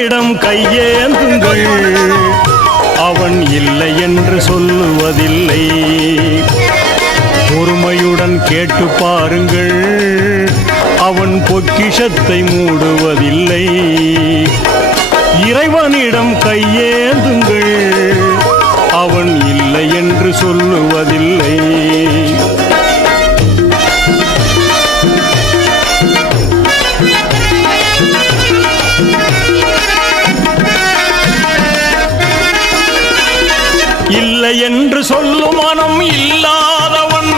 இறைவனிடம் கையேந்துங்கள், அவன் இல்லை என்று சொல்லுவதில்லை. பொறுமையுடன் கேட்டு பாருங்கள், அவன் பொக்கிஷத்தை மூடுவதில்லை. இறைவனிடம் கையேந்துங்கள், அவன் இல்லை என்று சொல்லுவதில்லை. இல்லை என்று சொல்லும் மனம் இல்லாதவன்,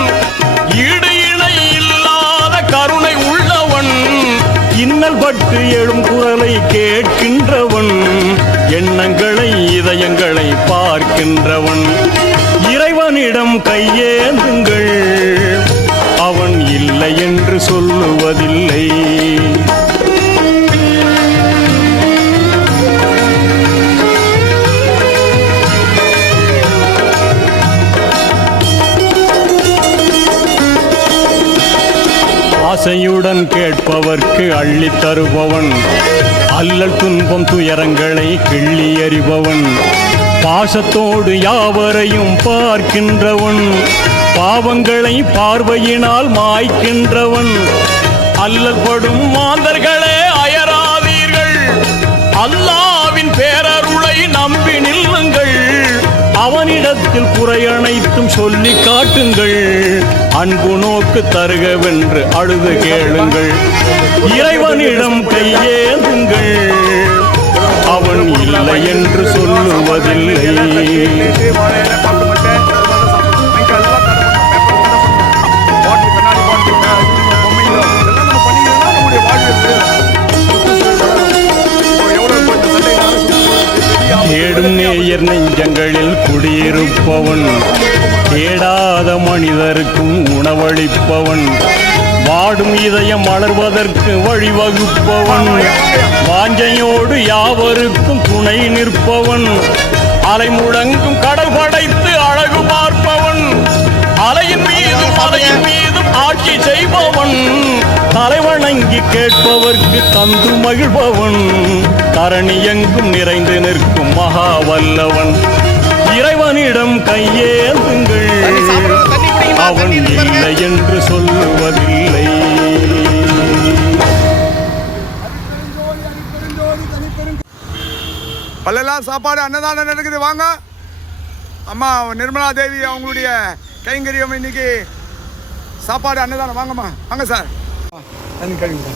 ஈடு இணை இல்லாத கருணை உள்ளவன், இன்னல் பட்டு எழும் குரலை கேட்கின்றவன், எண்ணங்களை இதயங்களை பார்க்கின்றவன். இறைவனிடம் கையேந்துங்கள், அவன் இல்லை என்று சொல்லுவதில்லை. ஆசையுடன் கேட்பவர்க்கு அள்ளி தருபவன், அல்லல் துன்பம் துயரங்களை கிள்ளி எறிபவன், பாசத்தோடு யாவரையும் பார்க்கின்றவன், பாவங்களை பார்வையினால் மாய்க்கின்றவன். அல்லல் படும் மாந்தர்களே அயராதீர்கள், அல்லாவின் பேரருளை நம்பி நில்லுங்கள். அவனிடத்தில் குறையனைத்தும் சொல்லி காட்டுங்கள், அன்பு நோக்கு தருகவென்று அழுது கேளுங்கள். இறைவனிடம் கையேந்துங்கள், அவன் இல்லை என்று சொல்லுவதில்லை. தேடும் நேயர் நெஞ்சங்களில் குடியிருப்பவன், தேடாத மனிதருக்கும் உணவளிப்பவன், வாடும் இதயம் மலர்வதற்கு வழிவகுப்பவன், வாஞ்சையோடு யாவருக்கும் துணை நிற்பவன், அலை முழங்கும் கடல் படைத்து அழகு பார்ப்பவன், அலையின் மீதும் மலையின் மீதும் ஆட்சி செய்பவன், தலைவணங்கி கேட்பவர்க்கு தந்து மகிழ்பவன், தரணி எங்கும் நிறைந்து நிற்கும் மகா வல்லவன். இறைவனிடம் கையேந்துங்கள், அவன் இல்லை என்று சொல்லுவதில்லை. பல்லெல்லாம் சாப்பாடு அன்னதானம் நடக்குது. வாங்க அம்மா நிர்மலா தேவி அவங்களுடைய கைங்கரியம் இன்னைக்கு சாப்பாடு அன்னதானம். வாங்கம்மா, வாங்க சார். தண்ணி கழுவிங்க.